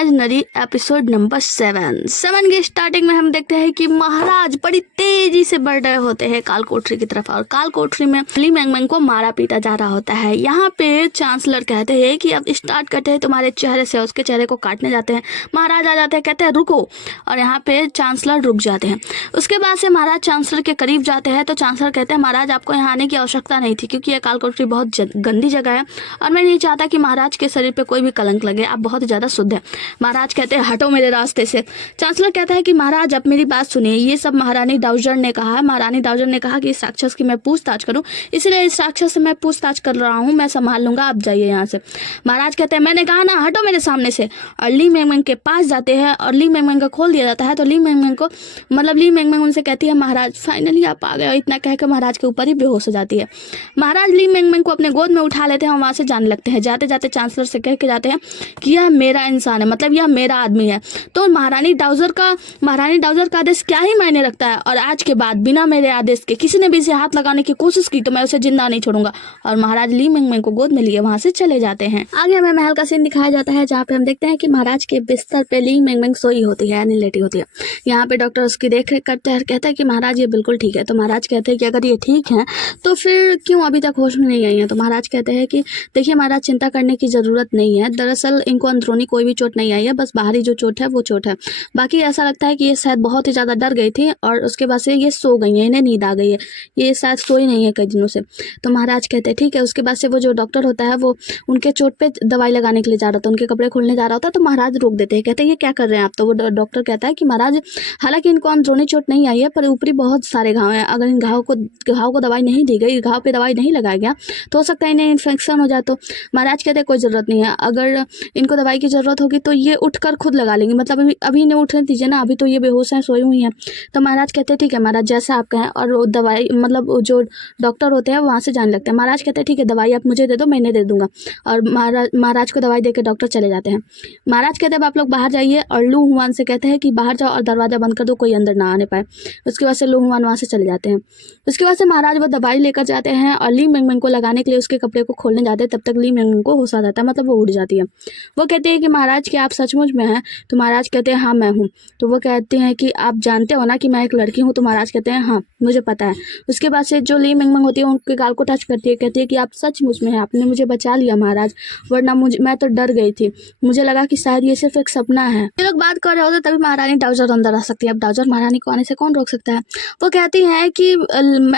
Imaginary episode number 7 के starting में हम देखते हैं कि महाराज बड़ी तेजी से बढ़ रहे होते हैं काल कोठरी की तरफ और काल कोठरी में ली मैंगमैंग को मारा पीटा जा रहा होता है। यहाँ पे चांसलर कहते हैं कि अब स्टार्ट करते हैं तुम्हारे चेहरे से। उसके चेहरे को काटने जाते हैं। महाराज आ जाते हैं, कहते हैं रुको, और यहाँ पे चांसलर रुक जाते हैं। उसके बाद से महाराज चांसलर के करीब जाते हैं तो चांसलर कहते हैं महाराज आपको यहाँ आने की आवश्यकता नहीं थी, क्योंकि यह काल कोठरी बहुत गंदी जगह है और मैं नहीं चाहता कि महाराज के शरीर पे कोई भी कलंक लगे, आप बहुत ज़्यादा शुद्ध है। महाराज कहते हैं हटो मेरे रास्ते से। चांसलर कहता है कि महाराज आप मेरी बात सुनिए, ये सब महारानी डाउजर ने कहा है। महारानी डाउजर ने कहा कि इस राक्षस की मैं पूछताछ करूं, इसलिए इस राक्षस से मैं पूछताछ कर रहा हूं, मैं संभाल लूंगा, आप जाइए यहाँ से। महाराज कहते हैं मैंने कहा ना हटो मेरे सामने से, और ली मैंगमैंग के पास जाते हैं और ली मैंगमैंग को खोल दिया जाता है। तो ली मैंगमैंग उनसे कहती है महाराज फाइनली आप आ गए, और इतना कहकर महाराज के ऊपर ही बेहोश हो जाती है। महाराज ली मैंगमैंग को अपने गोद में उठा लेते हैं और वहां से जाने लगते हैं। जाते जाते चांसलर से कह के जाते हैं कि यह मेरा इंसान है, मतलब यह मेरा आदमी है। तो महारानी डाउजर का आदेश क्या ही मायने रखता है, और आज के बाद बिना मेरे आदेश के किसी ने भी इसे हाथ लगाने की कोशिश की तो मैं उसे जिंदा नहीं छोड़ूंगा। और महाराज ली मैंगमैंग को गोद में लिए वहां से चले जाते हैं। आगे हमें महल का सीन दिखाया जाता है, जहाँ पे हम देखते हैं कि महाराज के बिस्तर पे ली मैंगमैंग सोई होती है, यानी लेटी होती है। यहाँ पे डॉक्टर उसकी देख रेख करते हैं, कहता है कि महाराज ये बिल्कुल ठीक है। तो महाराज कहते हैं कि अगर ये ठीक है तो फिर क्यों अभी तक होश में नहीं आई है। तो महाराज कहते हैं कि देखिए महाराज चिंता करने की जरूरत नहीं है, दरअसल इनको अंदरूनी कोई भी चोट नहीं आई है, बस बाहरी जो चोट है वो चोट है। बाकी ऐसा लगता है कि ये शायद बहुत ही ज़्यादा डर गई थी और उसके बाद से ये सो गई है, इन्हें नींद आ गई है, ये शायद सोई नहीं है कई दिनों से। तो महाराज कहते हैं ठीक है। उसके बाद से वो जो डॉक्टर होता है वो उनके चोट पे दवाई लगाने के लिए जा रहा था, उनके कपड़े खोलने जा रहा होता है। तो महाराज रोक देते हैं, कहते हैं ये क्या कर रहे हैं आप। तो वो डॉक्टर कहता है कि महाराज हालांकि इनको अंदरूनी चोट नहीं आई है पर ऊपरी बहुत सारे घाव हैं, अगर इन घाव को दवाई नहीं दी गई, घाव पे दवाई नहीं लगाया गया तो हो सकता है इन्हें इन्फेक्शन हो जाए। तो महाराज कहते हैं कोई ज़रूरत नहीं है, अगर इनको दवाई की ज़रूरत होगी तो ये उठकर खुद लगा लेंगे, मतलब अभी इन्हें उठने दीजिए ना, अभी तो ये बेहोश हैं, सोई हुई हैं। तो महाराज कहते हैं ठीक है महाराज जैसा आप कहें, और वो दवाई मतलब जो डॉक्टर होते हैं वहाँ से जाने लगते हैं। महाराज कहते हैं ठीक है दवाई आप मुझे दे दो, मैं इन्हें दे दूंगा। और महाराज को दवाई देकर डॉक्टर चले जाते हैं। महाराज कहते हैं आप लोग बाहर जाइए, और लू हुआन से कहते हैं कि बाहर जाओ और दरवाज़ा बंद कर दो, कोई अंदर ना आने पाए। उसके बाद से लू हुआन वहाँ से चले जाते हैं। उसके बाद से महाराज वो दवाई लेकर जाते हैं और ली मैंगमैंग को लगाने के लिए उसके कपड़े को खोलने जाते हैं। तब तक ली मैंगमैंग को होश आ जाता है, मतलब वो उड़ जाती है। वो कहते हैं कि महाराज क्या आप सचमुच में हैं। तो महाराज कहते हैं हाँ मैं हूँ। तो वो कहते हैं कि आप जानते हो ना कि मैं एक लड़की हूँ। तो महाराज कहते हैं हाँ मुझे पता है। उसके बाद से जो ली मैंगमैंग होती है उनके गाल को टच करती है, कहती है कि आप सचमुच में हैं, आपने मुझे बचा लिया महाराज, वरना मैं तो डर गई थी, मुझे लगा कि शायद ये सिर्फ एक सपना है। ये लोग बात कर रहे होते तभी महारानी डाउजर अंदर आ सकती है। अब डाउजर महारानी को आने से कौन रोक सकता है। वो कहती है कि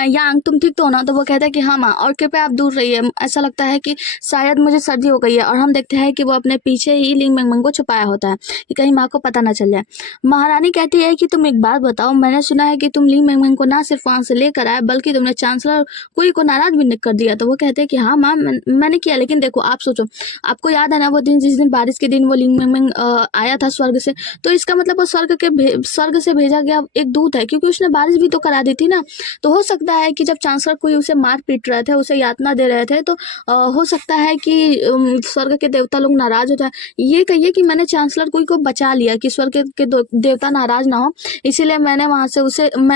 यांग तुम ठीक तो हो ना। तो वो कहता है कि हाँ माँ, और कृपया आप दूर रहिए, ऐसा लगता है कि शायद मुझे सर्दी हो गई है। और हम देखते हैं कि वो अपने पीछे ही ली मैंगमैंग को छुपाया होता है कि कहीं माँ को पता ना चल जाए। महारानी कहती है कि तुम एक बात बताओ, मैंने सुना है कि तुम ली मैंगमैंग को ना सिर्फ वहाँ से लेकर आए बल्कि तुमने चांसलर कुई को नाराज भी कर दिया। तो वो कहते हैं कि हाँ माँ मैंने किया, लेकिन देखो आप सोचो, आपको याद है ना वो दिन जिस दिन बारिश के दिन वो ली मैंगमैंग आया था स्वर्ग से, तो इसका मतलब वो स्वर्ग से भेजा गया एक दूत है, क्योंकि उसने बारिश भी तो करा दी थी ना। तो हो सकता है कि जब चांसलर कोई उसे मार पीट रहे थे, उसे यातना दे रहे थे, तो हो सकता है कि स्वर्ग के देवता लोग नाराज हो जाए। ये कहिए कि मैंने चांसलर कोई को बचा लिया कि स्वर्ग के देवता नाराज ना हो, इसीलिए मैंने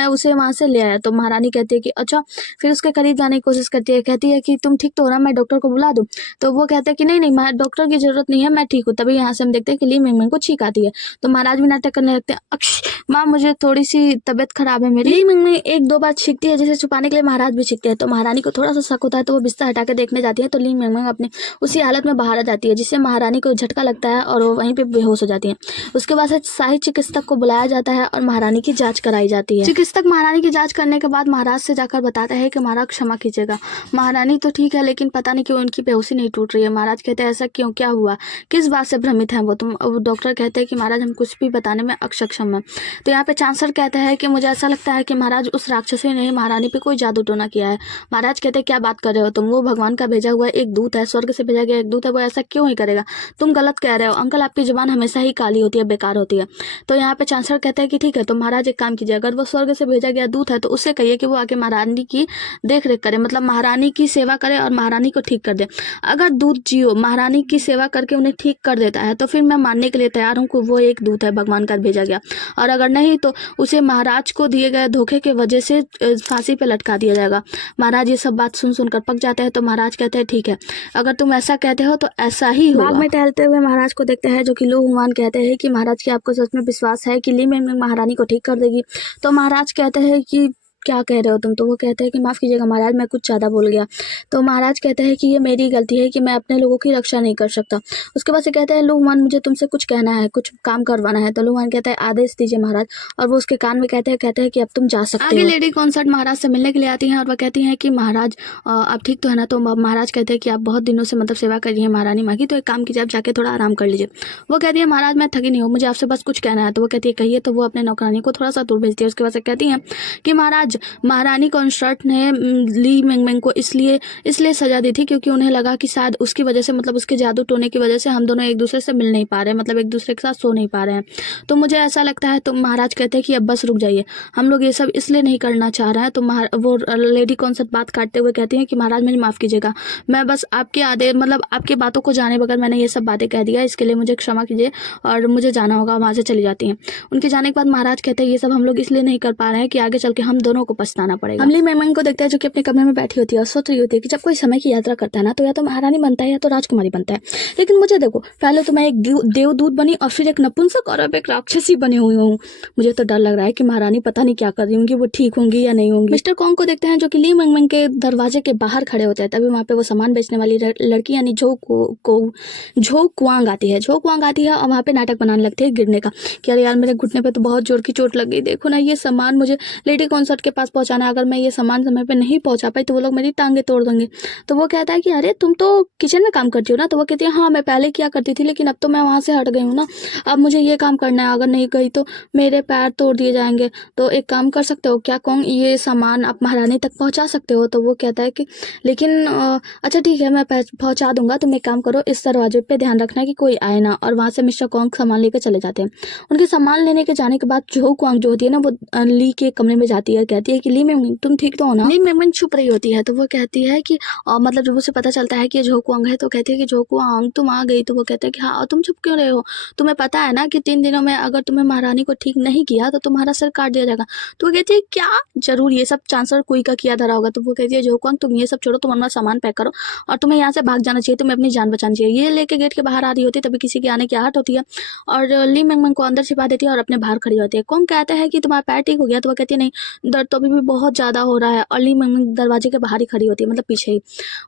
उसे वहां से ले आया। तो महारानी कहती है कि अच्छा। फिर उसके करीब जाने की कोशिश करती है, कहती है कि तुम ठीक तो हो ना, मैं डॉक्टर को बुला दूं। तो वो कहता है कि नहीं मैं डॉक्टर की जरूरत नहीं है, मैं ठीक हूँ। तभी यहाँ से हम देखते हैं कि ली मैंगमैंग को छींक आती है। तो महाराज भी नाटक करने लगते हैं, अक्ष माँ मुझे थोड़ी सी तबीयत खराब है मेरी। ली मैंगमैंग एक दो बार छींकती है, जिसे छुपाने के लिए महाराज भी छींकते हैं। तो महारानी को थोड़ा सा शक होता है, तो वो बिस्तर हटा के देखने जाती है। तो ली मैंगमैंग अपनी उसी हालत में बाहर आ जाती है, जिससे महारानी को झटका लगता है और वो वहीं पे बेहोश हो जाती है। उसके बाद से शाही चिकित्सक को बुलाया जाता है और महारानी की जांच कराई जाती है। चिकित्सक महारानी की जांच करने के बाद महाराज से जाकर बताता है कि महाराज क्षमा कीजिएगा, महारानी तो ठीक है लेकिन पता नहीं क्यों उनकी बेहोशी नहीं टूट रही है। महाराज कहते हैं ऐसा क्यों, क्या हुआ, किस बात से भ्रमित है वो। डॉक्टर कहते हैं कि महाराज हम कुछ भी बताने में अक्षम है। तो यहाँ पे चांसलर कहता है कि मुझे ऐसा लगता है कि महाराज उस राक्षसी ने महारानी पे कोई जादू टोना किया है। महाराज कहते हैं क्या बात कर रहे हो तुम, वो भगवान का भेजा हुआ एक दूत है, स्वर्ग से भेजा गया एक दूत है, वो ऐसा क्यों ही करेगा, तुम गलत कह रहे हो अंकल, आपकी जुबान हमेशा ही काली होती है, बेकार होती है। तो यहाँ पे चांसलर कहते हैं कि ठीक है तो महाराज एक काम कीजिए, अगर वो स्वर्ग से भेजा गया दूत है तो उससे कहिए कि वो आके महारानी की देख रेख करे, मतलब महारानी की सेवा करे और महारानी को ठीक कर दे। अगर दूत जियो महारानी की सेवा करके उन्हें ठीक कर देता है तो फिर मैं मानने के लिए तैयार हूँ कि वो एक दूत है भगवान का भेजा गया। और अगर अगर नहीं तो उसे महाराज को दिए गए धोखे के वजह से फांसी पे लटका दिया जाएगा। महाराज ये सब बात सुन सुनकर पक जाते हैं। तो महाराज कहते हैं ठीक है, अगर तुम ऐसा कहते हो तो ऐसा ही होगा। बाग में टहलते हुए महाराज को देखते हैं जो कि लू हुआन कहते हैं कि महाराज की आपको सच में विश्वास है कि ली मिंगमिंग महारानी को ठीक कर देगी। तो महाराज कहते हैं कि क्या कह रहे हो तुम। तो वो कहते हैं कि माफ़ कीजिएगा महाराज, मैं कुछ ज़्यादा बोल गया। तो महाराज कहते हैं कि ये मेरी गलती है कि मैं अपने लोगों की रक्षा नहीं कर सकता। उसके बाद से कहते हैं लुहुआन मुझे तुमसे कुछ कहना है, कुछ काम करवाना है। तो लुहुआन कहता है आदेश दीजिए महाराज। और वो उसके कान में कहते हैं कि अब तुम जा सकते हो। आगे लेडी कॉन्सर्ट महाराज से मिलने के लिए आती हैं और वह कहती हैं कि महाराज आप ठीक तो है ना। तो महाराज कहते हैं कि आप बहुत दिनों से मतलब सेवा कर रही हैं महारानी माँ की, तो एक काम कीजिए आप जाके थोड़ा आराम कर लीजिए। वो कहती है महाराज मैं थकी नहीं हूँ, मुझे आपसे बस कुछ कहना है। तो वो कहती है कहिए। तो वो अपने नौकरानी को थोड़ा सा दूर भेजती है। उसके बाद से कहती हैं कि महाराज महारानी कॉन्सर्ट ने ली मिंगमिंग को इसलिए सजा दी थी क्योंकि उन्हें लगा कि शायद उसकी वजह से मतलब उसके जादू टोने की वजह से हम दोनों एक दूसरे से मिल नहीं पा रहे हैं, मतलब एक दूसरे के साथ सो नहीं पा रहे हैं। तो मुझे ऐसा लगता है। तो महाराज कहते हैं कि अब बस रुक जाइए, हम लोग ये सब इसलिए नहीं करना चाह रहे हैं। तो वो लेडी कॉन्सर्ट बात काटते हुए कहती हैं कि महाराज मुझे माफ़ कीजिएगा, मैं बस आपके आदेश मतलब आपकी बातों को जाने बगैर मैंने ये सब बातें कह दिया, इसके लिए मुझे क्षमा कीजिए और मुझे जाना होगा। वहाँ से चली जाती हैं। उनके जाने के बाद महाराज कहते हैं ये सब हम लोग इसलिए नहीं कर पा रहे हैं कि आगे चल के हम दोनों को पछताना पड़ेगा। ली मिंगमिंग को देखते हैं जो कि अपने कमरे में बैठी होती है और सोच रही होती है कि जब कोई समय की यात्रा करता है ना तो या तो महारानी बनता है या तो राजकुमारी बनता है। लेकिन मुझे देखो, पहले तो मैं एक देवदूत बनी और फिर एक नपुंसक और अब एक राक्षसी बनी हुई हूँ। मुझे तो डर लग रहा है कि महारानी पता नहीं क्या कर रही होंगी, वो ठीक होंगी या नहीं होंगी। मिस्टर कॉन्ग को देखते हैं जो कि ली मिंगमिंग के दरवाजे के बाहर खड़े होते हैं। तभी वहाँ पे वो सामान बेचने वाली लड़की यानी झो कुआंग आती है। झो कुआंग आती है और वहाँ पे नाटक बनाने लगती है गिरने का कि अरे यार मेरे घुटने पे तो बहुत जोर की चोट लग गई, देखो ना ये सामान मुझे लेडी कॉन्सर्ट के पास पहुँचाना है, अगर मैं ये सामान समय पे नहीं पहुंचा पाई तो वो लोग मेरी टांगे तोड़ देंगे। तो वो कहता है कि अरे तुम तो किचन में काम करती हो ना। तो वो कहती है हाँ मैं पहले किया करती थी लेकिन अब तो मैं वहाँ से हट गई हूँ ना, अब मुझे ये काम करना है, अगर नहीं गई तो मेरे पैर तोड़ दिए जाएंगे। तो एक काम कर सकते हो क्या कौन, ये सामान आप महारानी तक पहुँचा सकते हो। तो वो कहता है कि लेकिन अच्छा ठीक है मैं पहुँचा दूंगा, तुम एक काम करो इस दरवाजे पे ध्यान रखना कि कोई आए ना। और वहाँ से मिस्टर कॉन्ग सामान लेकर चले जाते हैं। उनके सामान लेने के जाने के बाद झो कुआंग जो होती है ना वो ली के कमरे में जाती है, कहती है कि ली मिंगमिंग तुम ठीक तो हो ना। ली मिंगमिंग छुप रही होती है। तो वो कहती है कि मतलब जब उसे पता चलता है कि ये झो कुआंग है तो कहती है कि झो कुआंग तुम आ गई। तो वो कहते हैं कि हाँ और तुम चुप क्यों रहे हो, तुम्हें पता है ना कि 3 दिनों में अगर तुम्हें महारानी को ठीक नहीं किया तो तुम्हारा सर काट दिया जाएगा। तो वो कहती है क्या जरूर ये सब चांसलर कोई का किया धरा होगा। तो वो कहती है झो कुआंग तुम ये सब छोड़ो, तुम अपना सामान पैक करो और तुम्हें यहाँ से भाग जाना चाहिए, तुम्हें अपनी जान बचानी चाहिए। ये लेके गेट के बाहर आ रही होती है तभी किसी के आने की आहट होती है और ली मिंगमिंग को अंदर छिपा देती है और अपने बाहर खड़ी होती है। कौन कहता है कि तुम्हारा पैर ठीक हो गया। तो वो कहती है नहीं दर्द तो अभी भी बहुत ज़्यादा हो रहा है। और ली मिंगमिंग दरवाजे के बाहर ही खड़ी होती है, मतलब पीछे ही।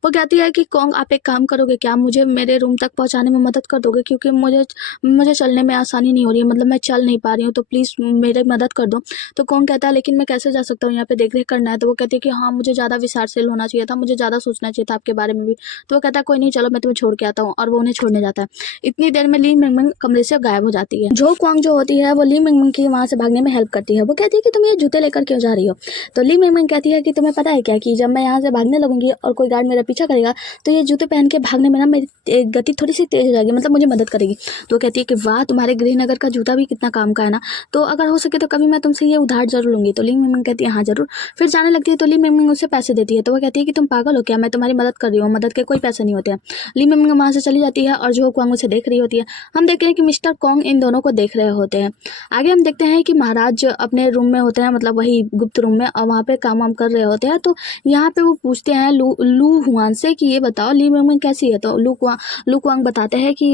वो कहती है कि कौन आप एक काम करोगे क्या, मुझे मेरे रूम तक पहुंचाने में मदद कर दोगे क्योंकि मुझे चलने में आसानी नहीं हो रही है, मतलब मैं चल नहीं पा रही हूँ, तो प्लीज़ मेरी मदद कर दो। तो कौन कहता है लेकिन मैं कैसे जा सकता हूँ, यहाँ पे देख रेख करना है। तो वो कहती है कि हाँ मुझे ज़्यादा विचारशील होना चाहिए था, मुझे ज़्यादा सोचना चाहिए था आपके बारे में भी। तो वो कहता है कोई नहीं चलो मैं तुम्हें छोड़ के आता हूँ और वो उन्हें छोड़ने जाता है। इतनी देर में ली मिंगमिंग कमरे से गायब हो जाती है। झो कुआंग जो होती है वो ली मिंगमिंग की वहाँ से भागने में हेल्प करती है। वो कहती है कि तुम ये जूते लेकर क्यों जा रही हो। तो ली मिंगमिंग कहती है कि तुम्हें पता है क्या कि जब मैं यहाँ से भागने लगूंगी और कोई गार्ड मेरा पीछा करेगा तो ये जूते पहन के भागने में ना मेरी गति थोड़ी सी तेज हो जाएगी, मतलब मुझे मदद करेगी। तो कहती है कि वाह तुम्हारे गृहनगर का जूता भी कितना काम का है ना, तो अगर हो सके तो कभी मैं तुमसे ये उधार जरूर लूंगी। तो ली मिंगमिंग कहती है हाँ जरूर। फिर जाने लगती है तो ली मिंगमिंग उसे पैसे देती है। तो वो कहती है कि तुम पागल हो क्या, मैं तुम्हारी मदद कर रही हूँ, मदद के कोई पैसे नहीं होते हैं। ली मिंगमिंग वहाँ से चली जाती है और झो कुआंग उसे देख रही होती है। हम देखते हैं कि मिस्टर कॉन्ग इन दोनों को देख रहे होते हैं। आगे हम देखते हैं कि महाराज अपने रूम में होते हैं, मतलब वही गुप्त रूम में, और वहाँ पे काम वाम कर रहे होते हैं। तो यहाँ पे वो पूछते हैं लू हुआन से कि ये बताओ ली मिंगमिंग कैसी है। तो लू कुआंग बताते हैं कि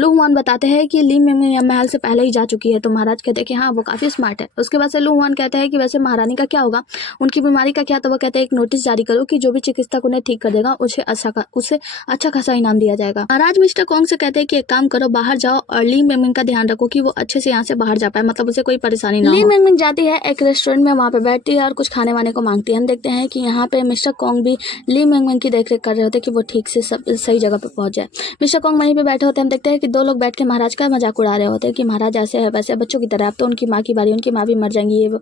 लू हुआन बताते हैं कि ली मिंगमिंग महल से पहले ही जा चुकी है। तो महाराज कहते हैं कि हाँ वो काफ़ी स्मार्ट है। उसके बाद से लू हुआन कहते हैं कि वैसे महारानी का क्या होगा, उनकी बीमारी का क्या। तो वो कहते हैं एक नोटिस जारी करो कि जो भी चिकित्सक उन्हें ठीक कर देगा उसे अच्छा खासा इनाम दिया जाएगा। महाराज मिस्टर कॉन्ग से कहते हैं कि एक काम करो बाहर जाओ और ली मिंगमिंग का ध्यान रखो कि वो अच्छे से यहाँ से बाहर जा पाए, मतलब उसे कोई परेशानी ना हो। ली मिंगमिंग जाती है एक रेस्टोरेंट में, वहाँ पे बैठती है और कुछ खाने वाने को मांगती है। हम देखते हैं कि यहाँ पे मिस्टर कॉन्ग भी ली मिंगमिंग की देखरेख कर रहे होते हैं कि वो ठीक से सही जगह पे पहुंच जाए। मिस्टर कॉन्ग वहीं पे बैठे होते हैं। हम देखते हैं कि 2 लोग बैठ के महाराज का मजाक उड़ा रहे होते हैं कि महाराज ऐसे है वैसे बच्चों की तरह, अब तो उनकी माँ की बारी, उनकी माँ भी मर जाएंगी ये वो।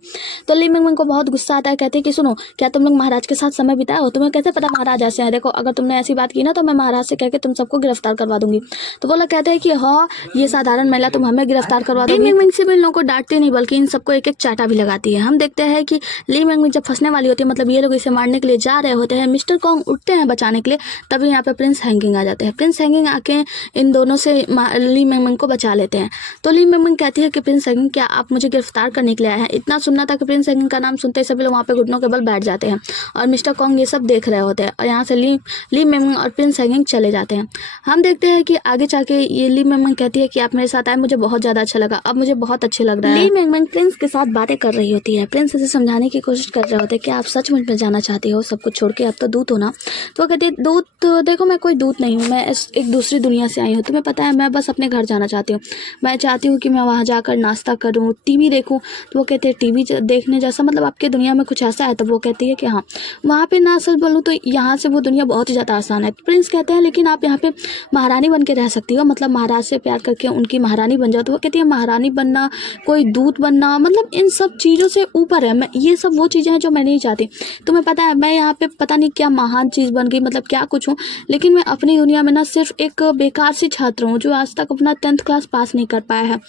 तो ली मिंगमिंग को बहुत गुस्सा आता है, कहते हैं कि सुनो क्या तुम लोग महाराज के साथ समय बिताए हो, तुम्हें कैसे पता महाराज ऐसे हैं, देखो अगर तुमने ऐसी बात की ना तो मैं महाराज से कह के तुम सबको गिरफ्तार करवा दूंगी। तो वो लोग कहते हैं कि हाँ ये साधारण महिला तुम हमें गिरफ्तार करवा दो। ली मिंगमिंग से भी इन लोगों को डांटती नहीं बल्कि इन सबको एक एक चाटा भी लगाती है। हम देखते हैं कि ली मैंगमैंग जब फंसने वाली होती है, मतलब ये लोग इसे मारने के लिए जा रहे होते हैं, मिस्टर कॉन्ग उठते हैं बचाने के लिए, तभी यहाँ पे प्रिंस हैंगिंग आ जाते हैं। प्रिंस हैंगिंग आके इन दोनों से ली मैंगमैंग को बचा लेते हैं। तो ली मैंगमैंग कहती है कि प्रिंस हैंगिंग, क्या आप मुझे गिरफ्तार करने के लिए आए हैं? इतना सुनना था कि प्रिंस हैंगिंग का नाम सुनते ही सभी लोग वहाँ पे घुटनों के बल बैठ जाते हैं और मिस्टर कॉन्ग ये सब देख रहे होते हैं, और यहाँ से ली मैंगमैंग और प्रिंस हैंगिंग चले जाते हैं। हम देखते हैं कि आगे जाके ये ली मैंगमैंग कहती है कि आप मेरे साथ आए, मुझे बहुत ज़्यादा अच्छा लगा, अब मुझे बहुत अच्छे लग रहा है। ली मैंगमैंग प्रिंस के साथ बातें कर रही होती है। प्रिंस इसे समझाने की कोशिश कर रहे होते हैं कि आप सचमुच में जाना चाहती हो सब कुछ छोड़ के, अब तो दूत हो ना। तो वो कहती है दूत, तो देखो मैं कोई दूत नहीं हूँ, मैं एक दूसरी दुनिया से आई हूँ, तुम्हें पता है मैं बस अपने घर जाना चाहती हूँ। मैं चाहती हूँ कि मैं वहाँ जाकर नाश्ता करूँ, टीवी देखूँ। तो वो कहते हैं टीवी देखने जैसा मतलब आपके दुनिया में कुछ ऐसा है? तो वो कहती है कि हाँ, वहाँ पे ना सच बोलूँ तो यहाँ से वो दुनिया बहुत ही ज़्यादा आसान है। प्रिंस कहते हैं लेकिन आप यहाँ पे महारानी बन के रह सकती हो, मतलब महाराज से प्यार करके उनकी महारानी बन जाओ। तो वो कहती है महारानी बनना, कोई दूत बनना, मतलब इन सब चीज़ों से ऊपर है। मैं ये सब वो चीज़ें हैं जो मैं नहीं चाहती। तुम्हें पता है मैं यहाँ पे पता नहीं क्या महान चीज़ बन गई, मतलब क्या कुछ हूँ, लेकिन मैं अपनी दुनिया में ना सिर्फ एक बेकार सी छात्र हूँ जो आज तक अपना 10th क्लास पास नहीं कर पाया है।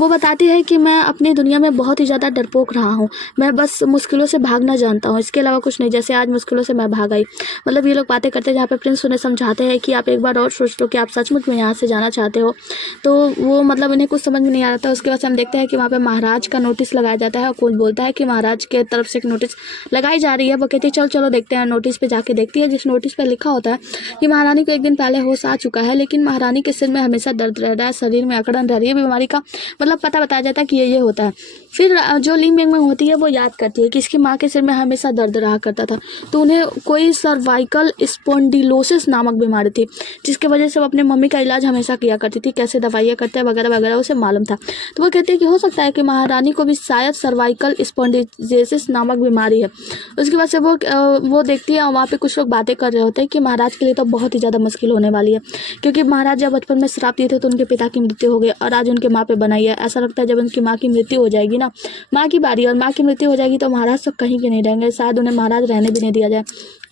वो बताती है कि मैं अपनी दुनिया में बहुत ही ज़्यादा डरपोक रहा हूँ, मैं बस मुश्किलों से भागना जानता हूँ, इसके अलावा कुछ नहीं। जैसे आज मुश्किलों से मैं भाग आई। मतलब ये लोग बातें करते हैं जहाँ पे प्रिंस उन्हें समझाते हैं कि आप एक बार और सोच लो कि आप सचमुच में यहाँ से जाना चाहते हो। तो वो मतलब इन्हें कुछ समझ में नहीं आ रहा था। उसके बाद हम देखते हैं कि वहाँ पे महाराज का नोटिस लगाया जाता है और कोई बोलता है कि महाराज के तरफ से एक नोटिस लगाई जा रही है। वो कहती है चलो चलो देखते हैं। नोटिस पे जाके देखती है, जिस नोटिस पे लिखा होता है कि महारानी को एक दिन पहले होश आ चुका है, लेकिन महारानी के सिर में हमेशा दर्द रह रहा है, शरीर में अकड़न रह रही है, बीमारी का मतलब पता बताया जाता है कि ये होता है। फिर जो ली मैंगमैंग होती है वो याद करती है कि इसकी माँ के सिर में हमेशा दर्द रहा करता था, तो उन्हें कोई सर्वाइकल स्पॉन्डिलोसिस नामक बीमारी थी, जिसकी वजह से वो अपने मम्मी का इलाज हमेशा किया करती थी, कैसे दवाइयाँ करते हैं वगैरह वगैरह उसे मालूम था। तो वो कहते हैं कि हो सकता है कि महारानी को भी शायद सर्वाइकल स्पॉन्डिलोसिस नामक बीमारी है। उसके बाद से वो देखती है और वहाँ पे कुछ लोग बातें कर रहे होते हैं कि महाराज के लिए तो बहुत ही ज़्यादा मुश्किल होने वाली है, क्योंकि महाराज जब बचपन में श्राप दिए थे तो उनके पिता की मृत्यु हो गई और आज उनके माँ पे बनाई है। ऐसा लगता है जब उनकी माँ की मृत्यु हो जाएगी ना, माँ की बारी और माँ की मृत्यु हो जाएगी तो महाराज सब कहीं के नहीं रहेंगे, शायद उन्हें महाराज रहने भी नहीं दिया जाए।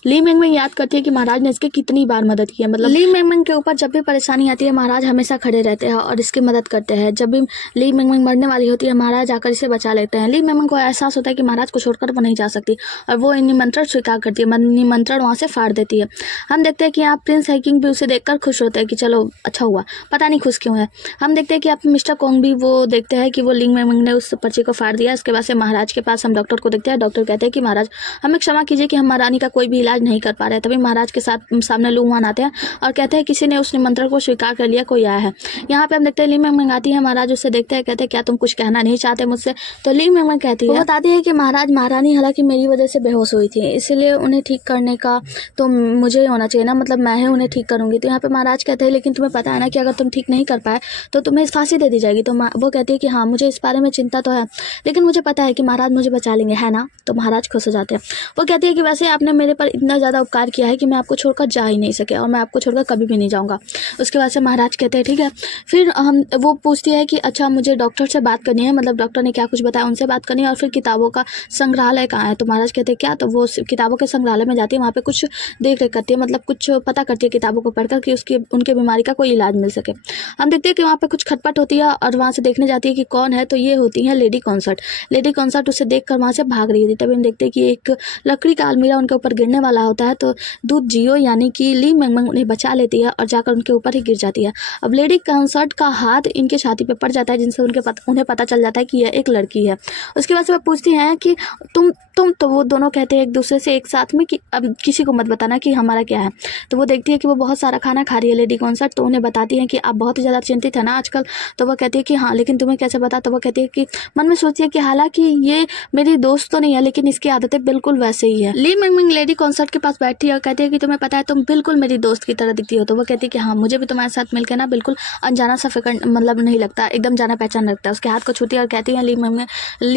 ली मैंगमैंग याद करती है कि महाराज ने इसके कितनी बार मदद की है। मतलब ली मैंगमैंग के ऊपर जब भी परेशानी आती है महाराज हमेशा खड़े रहते हैं और इसकी मदद करते हैं। जब भी ली मैंगमैंग मरने वाली होती है महाराज आकर इसे बचा लेते हैं। ली मैंगमैंग को एहसास होता है कि महाराज को छोड़कर वो नहीं जा सकती और वो निमंत्रण स्वीकार करती है, निमंत्रण वहाँ से फाड़ देती है। हम देखते हैं कि यहाँ प्रिंस हैंगिंग भी उसे देखकर खुश होता है कि चलो अच्छा हुआ, पता नहीं खुश क्यों है। हम देखते हैं कि आप मिस्टर कॉन्ग भी वो देखते हैं कि वो ली मैंगमैंग ने उस पर्ची को फाड़ दिया। इसके बाद से महाराज के पास हम डॉक्टर को देखते हैं। डॉक्टर कहते हैं कि महाराज हमें क्षमा कीजिए कि हम महारानी का कोई भी इलाज नहीं कर पा रहे। तभी महाराज के साथ सामने लूहान आते हैं और कहते हैं किसी ने उस निमंत्रण को स्वीकार कर लिया, कोई आया है। यहाँ पे हम देखते हैं ली मैंगमैंग आती है, महाराज उससे देखते हैं, कहते हैं क्या तुम कुछ कहना नहीं चाहते मुझसे? तो ली मैंगमैंग कहती है, बताती है कि महाराज महारानी हालांकि मेरी वजह से बेहोश हुई थी, इसलिए उन्हें ठीक करने का तो मुझे ही होना चाहिए ना, मतलब मैं ही उन्हें ठीक करूंगी। तो यहाँ पे महाराज कहते हैं लेकिन तुम्हें पता है ना कि अगर तुम ठीक नहीं कर पाए तो तुम्हें फांसी दे दी जाएगी। तो वो कहती है कि हाँ मुझे इस बारे में चिंता तो है, लेकिन मुझे पता है कि महाराज मुझे बचा लेंगे, है ना? तो महाराज खुश हो जाते हैं। वो कहती है कि वैसे आपने मेरे पर इतना ज़्यादा उपकार किया है कि मैं आपको छोड़कर जा ही नहीं सके और मैं आपको छोड़कर कभी भी नहीं जाऊँगा। उसके बाद से महाराज कहते हैं ठीक है। फिर वो पूछती है कि अच्छा मुझे डॉक्टर से बात करनी है, मतलब डॉक्टर ने क्या कुछ बताया उनसे बात करनी है, और फिर किताबों का संग्रहालय कहाँ है? तो महाराज कहते हैं क्या? तो वो किताबों के संग्रहालय में जाती है, वहाँ पे कुछ देख रेख करती है, मतलब कुछ पता करती है किताबों को पढ़कर कि उनके बीमारी का कोई इलाज मिल सके। हम देखते हैं कि वहाँ पे कुछ खटपट होती है और वहाँ से देखने जाती है कि कौन है, तो ये होती है लेडी कॉन्सर्ट। लेडी कॉन्सर्ट उसे देखकर वहाँ से भाग रही होती है। तभी हम देखते हैं कि एक लकड़ी का अलमीरा उनके ऊपर गिरने वाला होता है, तो दूत जियो यानी कि ली मैंगमैंग उन्हें बचा लेती है और जाकर उनके ऊपर ही गिर जाती है। अब लेडी कॉन्सर्ट का हाथ इनके छाती पे पड़ जाता है, जिनसे उन्हें पता चल जाता है कि यह एक लड़की है। उसके बाद से वो पूछती हैं कि तुम तो वो दोनों कहते हैं एक दूसरे से एक साथ में कि अब किसी को मत बताना कि हमारा क्या है। तो वो देखती है कि वो बहुत सारा खाना खा रही है लेडी कॉन्सर्ट, तो उन्हें बताती हैं कि आप बहुत ही ज़्यादा चिंतित है ना आजकल। तो वो कहती है कि हाँ, लेकिन तुम्हें कैसे पता? तो वो कहती है कि मन में सोचती है कि हालांकि ये मेरी दोस्त तो नहीं है, लेकिन इसकी आदतें बिल्कुल वैसे ही है। ली मैंगमैंग लेडी कॉन्सर्ट के पास बैठती है और कहती है कि तुम्हें पता है तुम बिल्कुल मेरी दोस्त की तरह दिखती हो। तो वो कहती है कि हाँ, मुझे भी तुम्हारे साथ मिलकर ना बिल्कुल अनजाना सा फिक्र मतलब नहीं लगता, एकदम जाना पहचान लगता है। उसके हाथ को छूती है और कहती है ली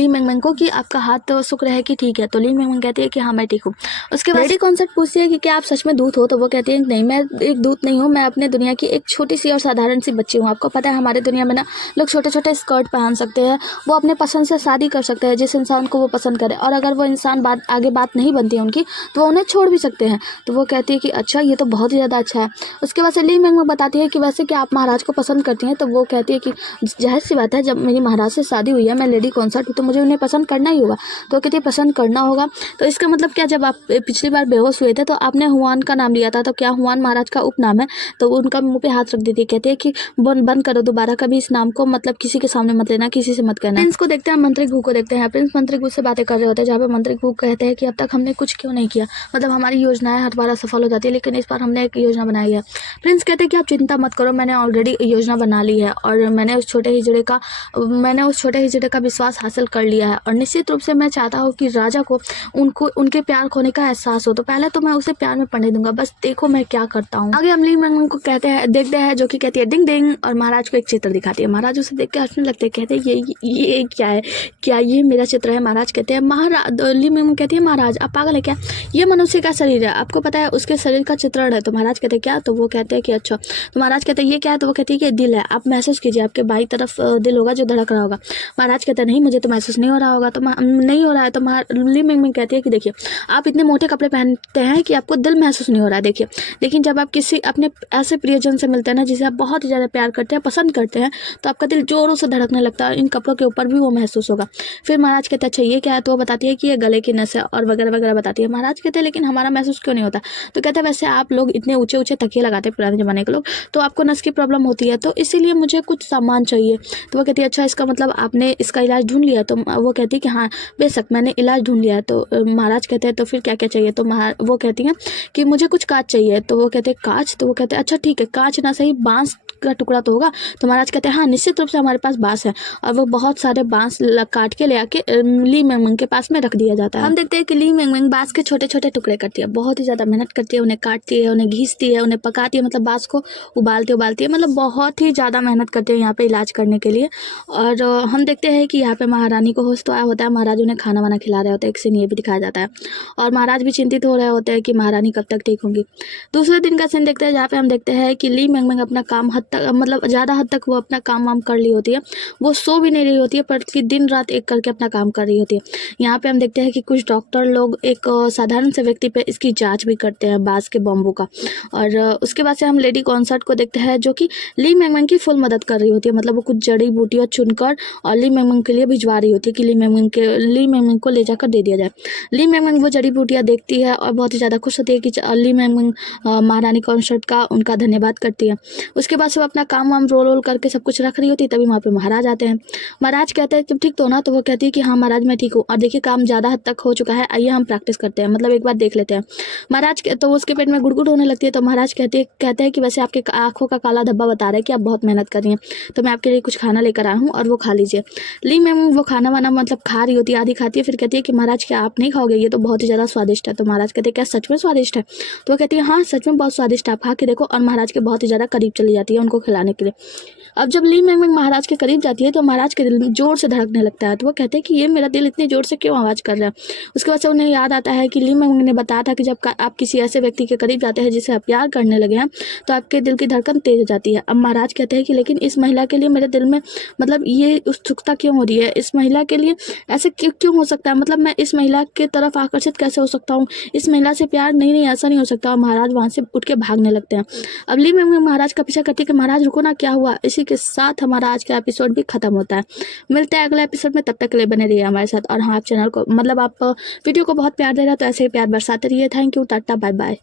मैंगमैंग को कि आपका हाथ तो शुक्र है कि ठीक है। तो ली मैंगमैंग कहती है कि हाँ मैं ठीक हूँ। उसके बाद लेडी कॉन्सर्ट पूछती है कि क्या आप सच में दूत हो? तो वो कहती है नहीं, मैं एक दूत नहीं हूँ, मैं अपने दुनिया की एक छोटी सी और साधारण सी बच्ची हूँ। आपको पता है हमारे दुनिया में ना लोग छोटे छोटे स्कर्ट पहन सकते हैं, वो अपने पसंद से शादी कर सकते हैं जिस इंसान को वो पसंद करे, और अगर वो इंसान आगे बात नहीं बनती है उनकी तो वो उन्हें छोड़ भी सकते हैं। तो वो कहती है कि अच्छा ये तो बहुत ही ज़्यादा अच्छा है। उसके बाद से ली मिंग बताती है कि वैसे क्या आप महाराज को पसंद करती हैं? तो वो कहती है कि जाहिर सी बात है, जब मेरी महाराज से शादी हुई है, मैं लेडी कॉन्सर्ट हूँ, तो मुझे उन्हें पसंद करना ही होगा। तो वो कहती है पसंद करना होगा, तो इसका मतलब क्या, जब आप पिछली बार बेहोश हुए थे तो आपने हुआन का नाम लिया था, तो क्या हुआन महाराज का उपनाम है? तो वो उनका मुंह पे हाथ रख देती है, कहते हैं कि बंद करो, दोबारा कभी इस नाम को मतलब किसी के सामने मत लेना, किसी से मत कहना। प्रिंस को देखते हैं, मंत्री घू को देखते हैं। प्रिंस मंत्री घू से बातें कर रहे होते हैं, जहाँ पे मंत्री घू कहते हैं कि अब तक हमने कुछ क्यों नहीं किया, मतलब हमारी योजनाएं हर बार असफल हो जाती है, लेकिन इस बार हमने एक योजना बनाई है। प्रिंस कहते हैं कि आप चिंता मत करो, मैंने ऑलरेडी योजना बना ली है और मैंने उस छोटे हिजड़े का विश्वास हासिल कर लिया है, और निश्चित रूप से मैं चाहता हूँ कि राजा को उनके प्यार खोने का एहसास हो, तो पहले तो मैं उसे प्यार में पड़ने दूंगा, बस देखो मैं क्या करता हूँ। आगे हम ली मिंग को देखते हैं, जो कि कहती है डिंग डिंग, और महाराज को एक चित्र दिखाती है। महाराज उसे देख के हंसने लगते हैं, कहते हैं ये क्या है, क्या ये मेरा चित्र है? महाराज कहते हैं ली मिंग कहती है महाराज आप पागल है क्या, ये मनुष्य का शरीर है, आपको पता है उसके शरीर का चित्रण है। तो महाराज कहते हैं क्या? तो वो कहते हैं कि अच्छा। तो महाराज कहते हैं ये क्या है? तो वो कहती है कि दिल है, आप महसूस कीजिए, आपके बाई तरफ दिल होगा जो धड़क रहा होगा। महाराज कहते हैं नहीं, मुझे तो महसूस नहीं हो रहा होगा। तो नहीं हो रहा है। तो ली मिंग कहती है कि देखिए आप इतने मोटे कपड़े पहनते हैं कि आपको दिल महसूस नहीं हो रहा है, देखिए, लेकिन जब आप किसी अपने ऐसे प्रियजन से मिलते हैं ना, जिसे आप बहुत ही ज़्यादा प्यार करते हैं, पसंद करते हैं, तो आपका दिल जोरों से धड़कने लगता है, इन कपड़ों के ऊपर भी वो महसूस होगा। फिर महाराज कहते हैं अच्छा ये क्या है? तो वो बताती है कि ये गले की नस है और वगैरह वगैरह बताती है। महाराज कहते हैं लेकिन हमारा महसूस क्यों नहीं होता? तो कहते हैं वैसे आप लोग इतने ऊंचे ऊंचे तकिए लगाते हैं पुराने जमाने के लोग, तो आपको नस की प्रॉब्लम होती है, तो इसीलिए मुझे कुछ सामान चाहिए। तो वो कहती है अच्छा इसका मतलब आपने इसका इलाज ढूंढ लिया? तो वो कहती है कि हाँ बेशक मैंने इलाज ढूंढ लिया है। तो महाराज कहते हैं तो फिर क्या क्या चाहिए? तो वो कहती हैं कि मुझे कुछ कांच चाहिए। तो वो कहते हैं कांच? तो वो कहते हैं अच्छा ठीक है, कांच ना सही बांस का टुकड़ा तो होगा? तो महाराज कहते हैं हाँ निश्चित रूप से हमारे पास बांस है, और वो बहुत सारे बांस काट के ले आके ली मिंग के पास में रख दिया जाता है। हम देखते हैं कि ली मिंग बांस के छोटे छोटे टुकड़े करती है, बहुत ही ज़्यादा मेहनत करती है, उन्हें काटती है, उन्हें घीसती है, उन्हें पकाती है, मतलब बांस को उबालती है, मतलब बहुत ही ज़्यादा मेहनत करती है यहाँ पे इलाज करने के लिए। और हम देखते हैं कि यहाँ पे महारानी को होश तो आया होता है, महाराज उन्हें खाना वाना खिला रहे होते हैं, एक सीन ये भी दिखाया जाता है, और महाराज भी चिंतित हो रहे होते हैं कि महारानी कब तक ठीक होंगी। दूसरे दिन का सीन देखते हैं, जहाँ पे हम देखते हैं कि ली मिंग अपना काम मतलब ज़्यादा हद तक वो अपना काम वाम कर ली होती है, वो सो भी नहीं रही होती है, बल्कि दिन रात एक करके अपना काम कर रही होती है। यहाँ पे हम देखते हैं कि कुछ डॉक्टर लोग एक साधारण से व्यक्ति पे इसकी जांच भी करते हैं बांस के बम्बू का। और उसके बाद से हम लेडी कॉन्सर्ट को देखते हैं, जो कि ली मिंग की फुल मदद कर रही होती है, मतलब वो कुछ जड़ी बूटियाँ चुनकर और ली मिंग के लिए भिजवा रही होती है कि ली मिंग को ले जाकर दे दिया जाए। ली मिंग वो जड़ी बूटियाँ देखती है और बहुत ही ज़्यादा खुश होती है कि ली मिंग महारानी कॉन्सर्ट का उनका धन्यवाद करती है। उसके बाद से वो अपना काम वाम रोल करके सब कुछ रख रही होती है, तभी वहाँ पे महाराज आते हैं। महाराज कहते हैं तुम ठीक तो ना? तो वो कहती है कि हाँ महाराज मैं ठीक हूँ, और देखिए काम ज़्यादा हद तक हो चुका है, आइए हम प्रैक्टिस करते हैं, मतलब एक बार देख लेते हैं। महाराज तो उसके पेट में गुड़गुड़ होने लगती है, तो महाराज कहते हैं कि वैसे आपके आंखों का काला धब्बा बता रहा है कि आप बहुत मेहनत कर रही हैं, तो मैं आपके लिए कुछ खाना लेकर आया हूँ और वो खा लीजिए। ली मैम वो खाना वाना मतलब खा रही होती है, आधी खाती है, फिर कहती है कि महाराज क्या आप नहीं खाओगे, ये तो बहुत ही ज़्यादा स्वादिष्ट है। तो महाराज कहते हैं क्या सच में स्वादिष्ट है? तो वो कहती है हाँ सच में बहुत स्वादिष्ट है, आप खा के देखो, और महाराज के बहुत ही ज़्यादा करीब चली जाती है उनको खिलाने के लिए। अब जब ली मिंग महाराज के करीब जाती है तो महाराज के दिल जोर से धड़कने लगता है, तो वो कहते हैं कि ये मेरा दिल इतनी जोर से क्यों आवाज़ कर रहा है। उसके बाद से उन्हें याद आता है कि ली मिंग ने बताया था कि जब आप किसी ऐसे व्यक्ति के करीब जाते हैं जिसे आप प्यार करने लगे हैं, तो आपके दिल की धड़कन तेज हो जाती है। अब महाराज कहते हैं कि लेकिन इस महिला के लिए मेरे दिल में मतलब ये उत्सुकता क्यों हो रही है, इस महिला के लिए ऐसे क्यों हो सकता है, मतलब मैं इस महिला की तरफ आकर्षित कैसे हो सकता हूँ, इस महिला से प्यार नहीं ऐसा नहीं हो सकता। और महाराज वहाँ से उठ के भागने लगते हैं। अब ली मिंग महाराज का पीछा करती है कि महाराज रुको ना, क्या हुआ। इसी के साथ हमारा आज का एपिसोड भी खत्म होता है। मिलते हैं अगले एपिसोड में, तब तक के लिए बने रहिए हमारे साथ। और हाँ आप चैनल को मतलब आप वीडियो को बहुत प्यार दे रहे हैं, तो ऐसे ही प्यार बरसाते रहिए। Thank you, tata, bye bye.